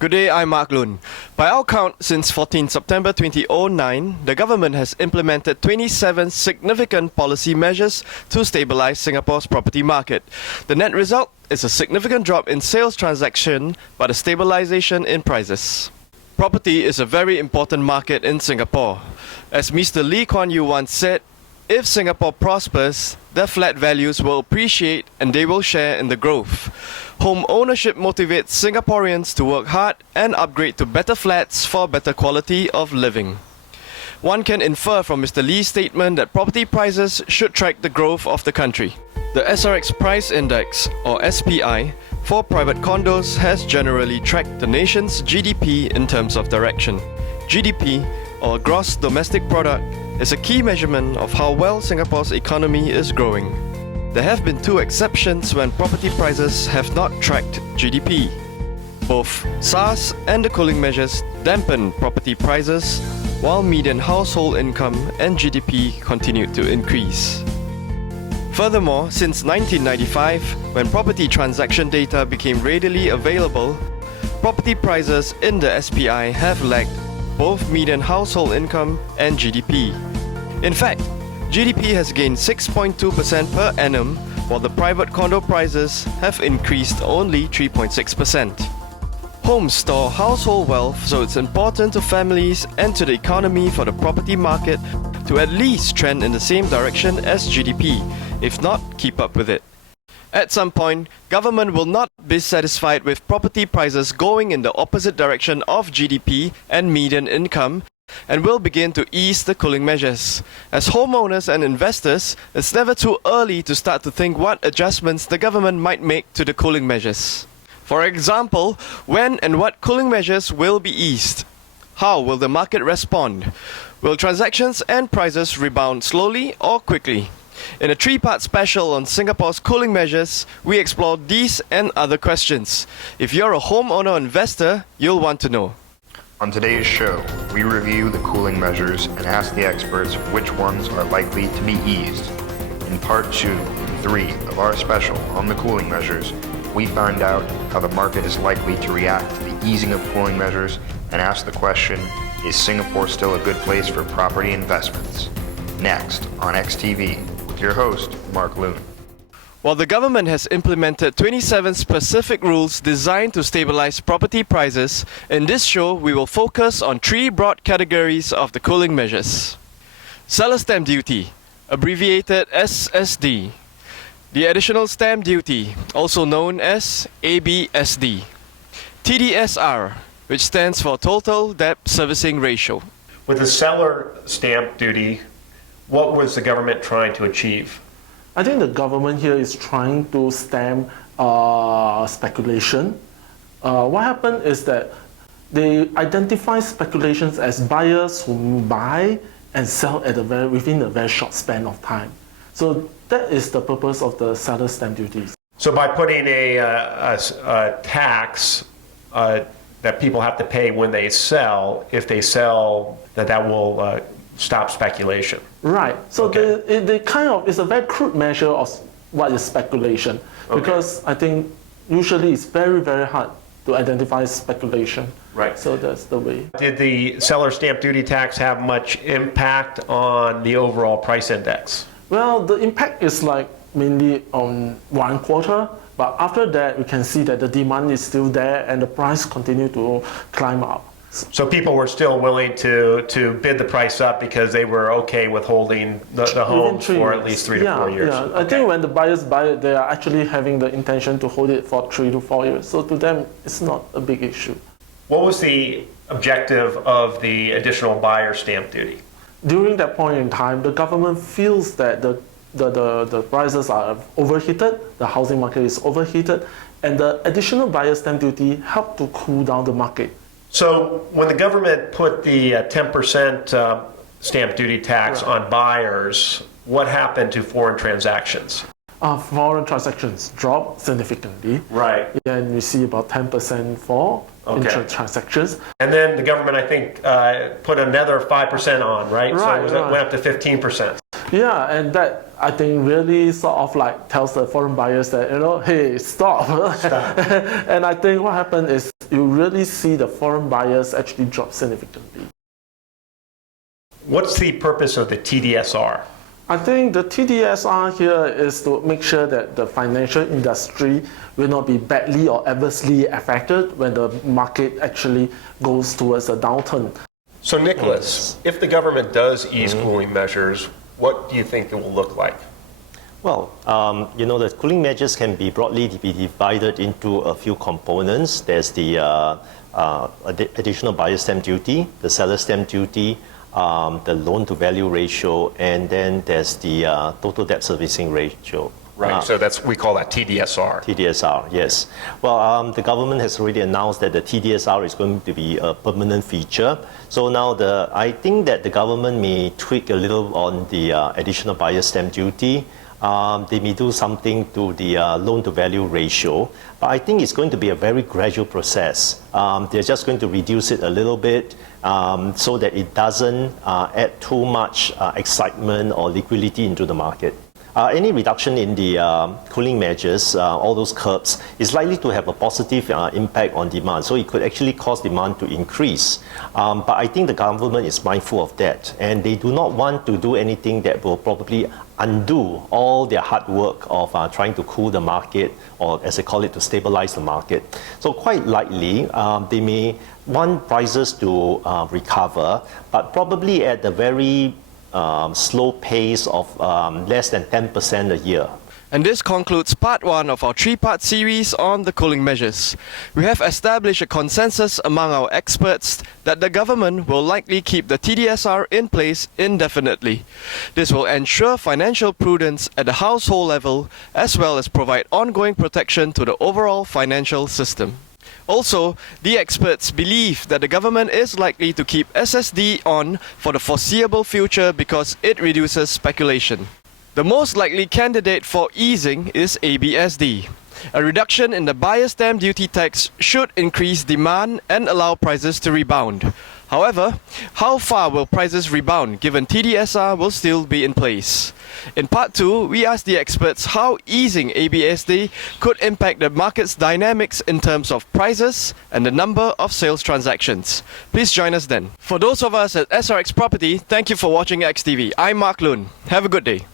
Good day, I'm Mark Lun. By our count, since 14 September 2009, the government has implemented 27 significant policy measures to stabilize Singapore's property market. The net result is a significant drop in sales transaction, but a stabilization in prices. Property is a very important market in Singapore. As Mr. Lee Kuan Yew once said, if Singapore prospers, their flat values will appreciate and they will share in the growth. Home ownership motivates Singaporeans to work hard and upgrade to better flats for better quality of living. One can infer from Mr. Lee's statement that property prices should track the growth of the country. The SRX Price Index, or SPI, for private condos has generally tracked the nation's GDP in terms of direction. GDP, or Gross Domestic Product, is a key measurement of how well Singapore's economy is growing. There have been two exceptions when property prices have not tracked GDP. Both SARS and the cooling measures dampened property prices, while median household income and GDP continued to increase. Furthermore, since 1995, when property transaction data became readily available, property prices in the SPI have lagged both median household income and GDP. In fact, GDP has gained 6.2% per annum, while the private condo prices have increased only 3.6%. Homes store household wealth, so it's important to families and to the economy for the property market to at least trend in the same direction as GDP, if not keep up with it. At some point, government will not be satisfied with property prices going in the opposite direction of GDP and median income, and will begin to ease the cooling measures. As homeowners and investors, it's never too early to start to think what adjustments the government might make to the cooling measures. For example, when and what cooling measures will be eased? How will the market respond? Will transactions and prices rebound slowly or quickly? In a three-part special on Singapore's cooling measures, we explore these and other questions. If you're a homeowner or investor, you'll want to know. On today's show, we review the cooling measures and ask the experts which ones are likely to be eased. In part 2 and 3 of our special on the cooling measures, we find out how the market is likely to react to the easing of cooling measures and ask the question, is Singapore still a good place for property investments? Next on XTV with your host, Mark Lun. While the government has implemented 27 specific rules designed to stabilize property prices, in this show we will focus on three broad categories of the cooling measures. Seller Stamp Duty, abbreviated SSD. The Additional Stamp Duty, also known as ABSD. TDSR, which stands for Total Debt Servicing Ratio. With the seller stamp duty, what was the government trying to achieve? I think the government here is trying to stem speculation. What happened is that they identify speculations as buyers who buy and sell within a very short span of time. So that is the purpose of the seller stamp duties. So by putting a tax that people have to pay when they sell, if they sell, that will stop speculation. Right. So Okay. they kind of, it's a very crude measure of what is speculation. Because I think usually it's very, very hard to identify speculation. Right. So that's the way. Did the seller stamp duty tax have much impact on the overall price index? Well, the impact is like mainly on 1 quarter, but after that we can see that the demand is still there and the price continue to climb up. So people were still willing to bid the price up because they were okay with holding the home for at least 3 to 4 years. Yeah. I think when the buyers buy it, they are actually having the intention to hold it for 3 to 4 years. So to them, it's not a big issue. What was the objective of the additional buyer stamp duty? During that point in time, the government feels that the prices are overheated, the housing market is overheated, and the additional buyer stamp duty helped to cool down the market. So when the government put the 10% stamp duty tax on buyers, what happened to foreign transactions? Foreign transactions dropped significantly. Right. And we see about 10% fall in transactions. And then the government, I think, put another 5% on, right? Right, So it went up to 15%. Yeah, and that I think really sort of like tells the foreign buyers that, hey, stop. And I think what happened is you really see the foreign buyers actually drop significantly. What's the purpose of the TDSR? I think the TDSR here is to make sure that the financial industry will not be badly or adversely affected when the market actually goes towards a downturn. So Nicholas, if the government does ease cooling measures, what do you think it will look like? Well, the cooling measures can be broadly divided into a few components. There's the additional buyer stamp duty, the seller stamp duty, the loan to value ratio, and then there's the total debt servicing ratio. Right, so we call that TDSR. TDSR, yes. Well, the government has already announced that the TDSR is going to be a permanent feature. So now I think that the government may tweak a little on the additional buyer stamp duty. They may do something to the loan to value ratio, but I think it's going to be a very gradual process. They're just going to reduce it a little bit so that it doesn't add too much excitement or liquidity into the market. Any reduction in the cooling measures, all those curbs, is likely to have a positive impact on demand. So it could actually cause demand to increase. But I think the government is mindful of that. And they do not want to do anything that will probably undo all their hard work of trying to cool the market, or as they call it, to stabilize the market. So quite likely, they may want prices to recover, but probably at the very slow pace of less than 10% a year. And this concludes part 1 of our 3-part series on the cooling measures. We have established a consensus among our experts that the government will likely keep the TDSR in place indefinitely. This will ensure financial prudence at the household level, as well as provide ongoing protection to the overall financial system. Also, the experts believe that the government is likely to keep SSD on for the foreseeable future because it reduces speculation. The most likely candidate for easing is ABSD. A reduction in the buyer stamp duty tax should increase demand and allow prices to rebound. However, how far will prices rebound given TDSR will still be in place? In part 2, we asked the experts how easing ABSD could impact the market's dynamics in terms of prices and the number of sales transactions. Please join us then. For those of us at SRX Property, thank you for watching XTV. I'm Mark Loon. Have a good day.